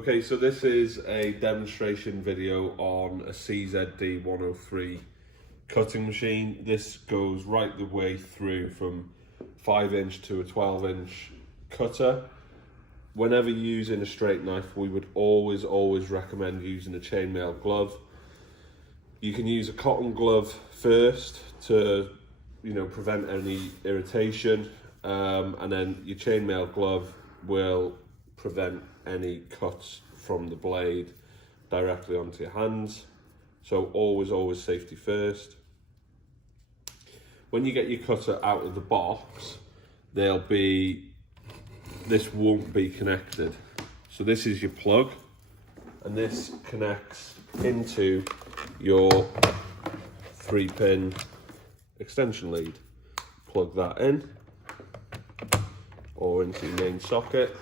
Okay, so this is a demonstration video on a CZD 103 cutting machine. This goes right the way through from 5" to a 12" cutter. Whenever using a straight knife, we would always recommend using a chainmail glove. You can use a cotton glove first to, prevent any irritation, and then your chainmail glove will prevent any cuts from the blade directly onto your hands. So always safety first. When you get your cutter out of the box, this won't be connected. So this is your plug, and this connects into your 3-pin extension lead. Plug that in, or into your main socket.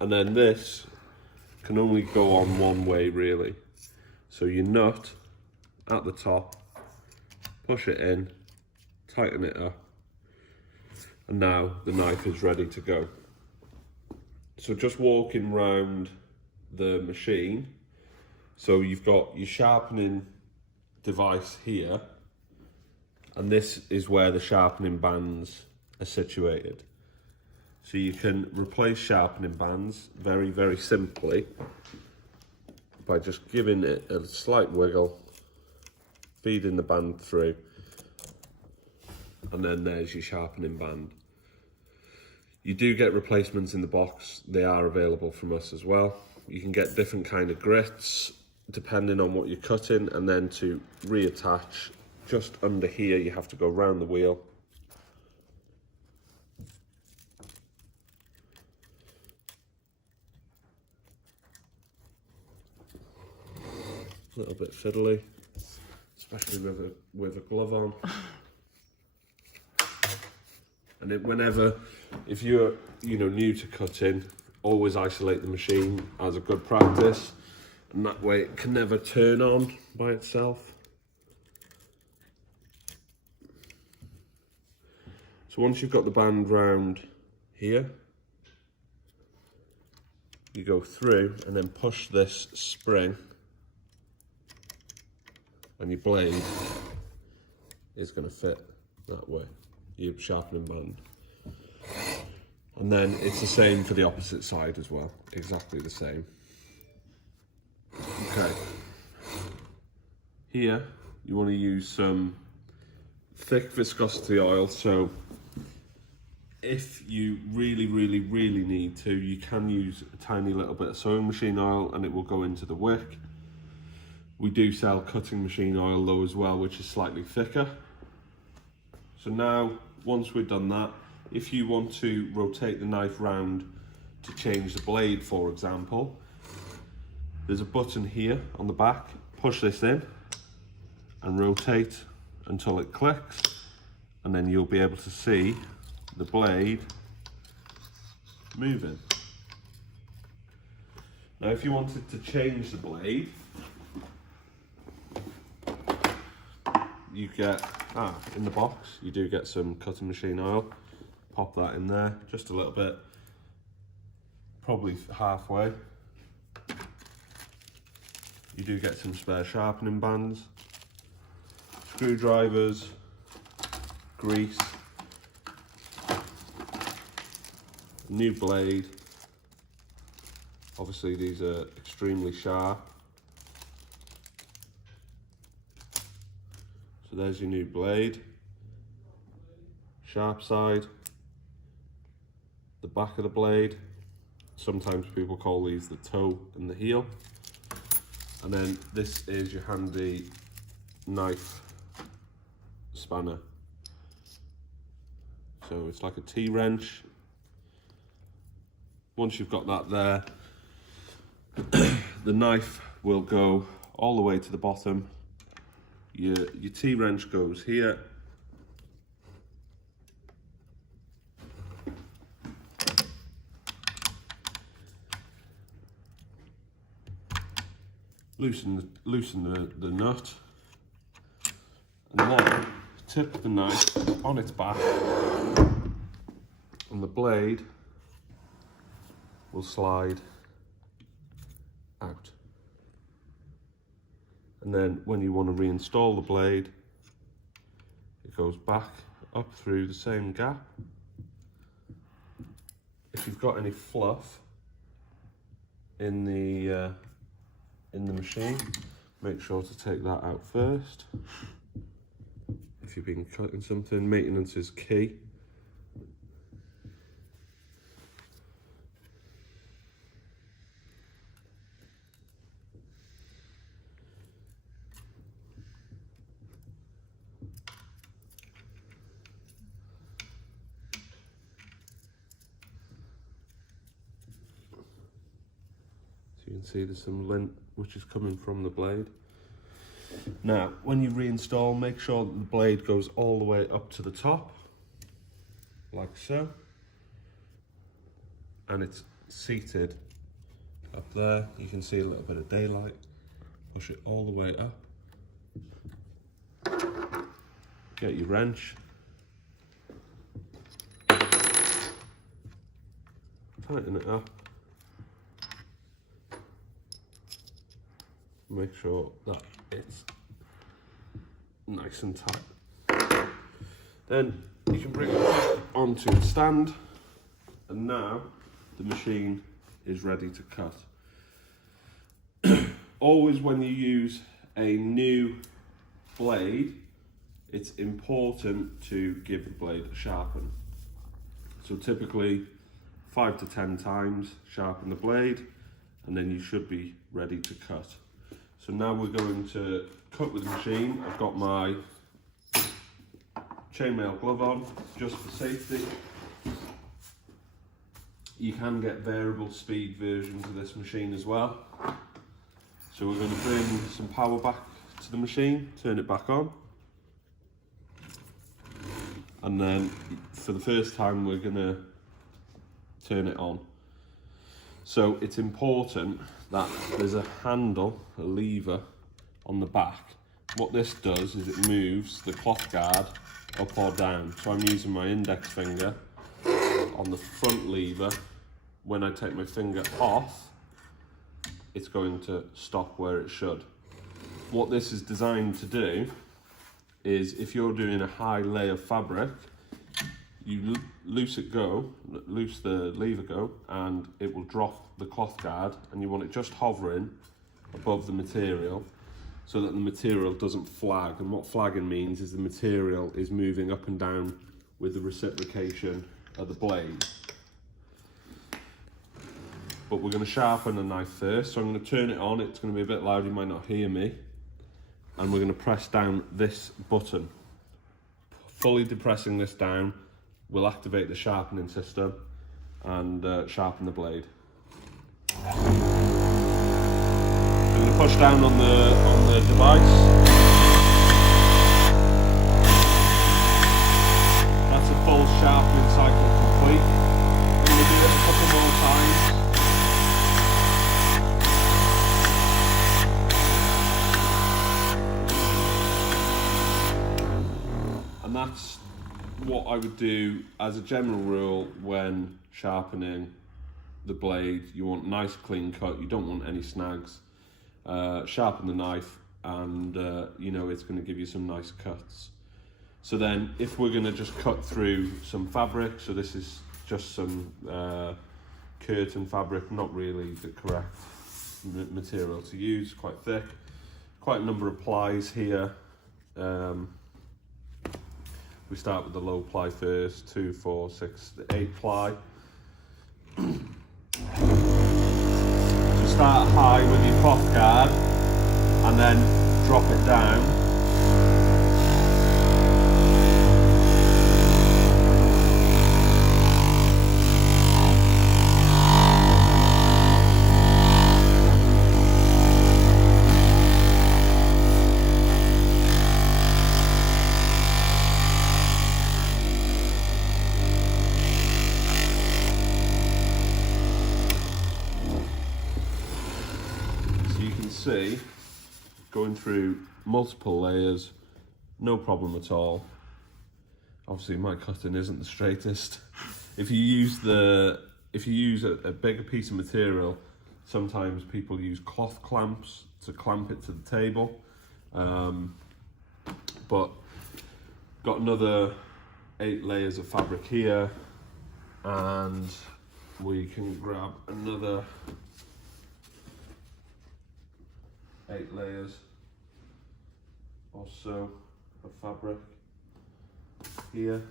And then this can only go on one way really. So your nut at the top, push it in, tighten it up, and now the knife is ready to go. So just walking round the machine, so you've got your sharpening device here, and this is where the sharpening bands are situated. So you can replace sharpening bands very simply by just giving it a slight wiggle, feeding the band through, and then there's your sharpening band. You do get replacements in the box. They are available from us as well. You can get different kind of grits depending on what you're cutting, and then to reattach, just under here you have to go round the wheel. A little bit fiddly, especially with a glove on. And if you're new to cutting, always isolate the machine as a good practice, and that way it can never turn on by itself. So once you've got the band round here, you go through and then push this spring, and your blade is going to fit that way, your sharpening band. And then it's the same for the opposite side as well, exactly the same. Okay, here you want to use some thick viscosity oil. So if you really need to, you can use a tiny little bit of sewing machine oil and it will go into the wick. We do sell cutting machine oil though as well, which is slightly thicker. So now, once we've done that, if you want to rotate the knife round to change the blade, for example, there's a button here on the back. Push this in and rotate until it clicks, and then you'll be able to see the blade moving. Now if you wanted to change the blade, you get, in the box, you do get some cutting machine oil. Pop that in there, just a little bit, probably halfway. You do get some spare sharpening bands, screwdrivers, grease, new blade. Obviously these are extremely sharp. So there's your new blade, sharp side, the back of the blade. Sometimes people call these the toe and the heel. And then this is your handy knife spanner. So it's like a T-wrench. Once you've got that there, the knife will go all the way to the bottom. Your T-wrench goes here. Loosen the nut, and then tip the knife on its back, and the blade will slide out. And then when you want to reinstall the blade, it goes back up through the same gap. If you've got any fluff in the machine, make sure to take that out first. If you've been cutting something, maintenance is key. You can see there's some lint which is coming from the blade. Now, when you reinstall, make sure that the blade goes all the way up to the top, like so, and it's seated up there. You can see a little bit of daylight. Push it all the way up. Get your wrench. Tighten it up. Make sure that it's nice and tight. Then you can bring it onto the stand, and now the machine is ready to cut. Always when you use a new blade, it's important to give the blade a sharpen. So typically 5 to 10 times sharpen the blade, and then you should be ready to cut. So now we're going to cut with the machine. I've got my chainmail glove on, just for safety. You can get variable speed versions of this machine as well. So we're going to bring some power back to the machine, turn it back on. And then for the first time, we're going to turn it on. So it's important that there's a handle, a lever on the back. What this does is it moves the cloth guard up or down. So I'm using my index finger on the front lever. When I take my finger off, it's going to stop where it should. What this is designed to do is, if you're doing a high layer fabric, you loose the lever go, and it will drop the cloth guard, and you want it just hovering above the material so that the material doesn't flag. And what flagging means is the material is moving up and down with the reciprocation of the blade. But we're going to sharpen the knife first, so I'm going to turn it on. It's going to be a bit loud, you might not hear me. And we're going to press down this button. Fully depressing this down will activate the sharpening system and sharpen the blade. I'm going to push down on the device. That's a full sharpening cycle complete. I'm going to do it a couple more times. And that's what I would do as a general rule when sharpening the blade. You want nice clean cut, you don't want any snags. Sharpen the knife, and you know it's going to give you some nice cuts. So then if we're going to just cut through some fabric, so this is just some curtain fabric, not really the correct material to use, quite thick, quite a number of plies here. We start with the low ply first, 2, 4, 6, 8 ply. So start high with your cloth guard and then drop it down. See, going through multiple layers, no problem at all. Obviously my cutting isn't the straightest. If you use the if you use a bigger piece of material, sometimes people use cloth clamps to clamp it to the table. But got another 8 layers of fabric here, and we can grab another 8 layers or so of fabric here.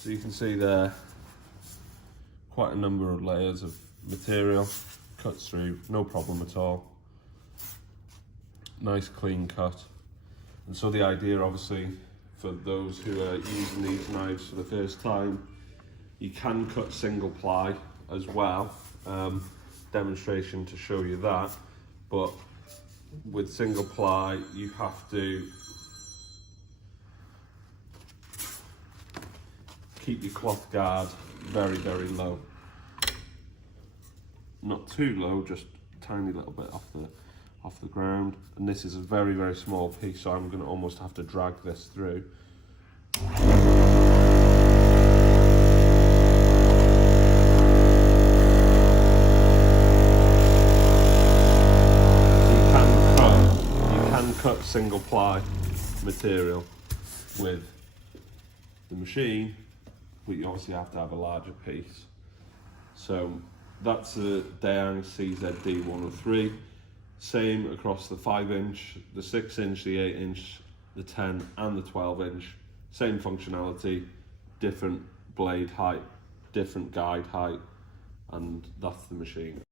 So you can see there quite a number of layers of material, cuts through, no problem at all. Nice clean cut. And so the idea, obviously, for those who are using these knives for the first time, you can cut single ply as well. Demonstration to show you that, but with single ply you have to keep your cloth guard very, very low. Not too low, just a tiny little bit off the ground. And this is a very, very small piece, so I'm going to almost have to drag this through. You can cut single ply material with the machine, but you obviously have to have a larger piece. So that's a Dayang CZD 103. Same across the 5-inch, the 6-inch, the 8-inch, the 10 and the 12-inch. Same functionality, different blade height, different guide height, and that's the machine.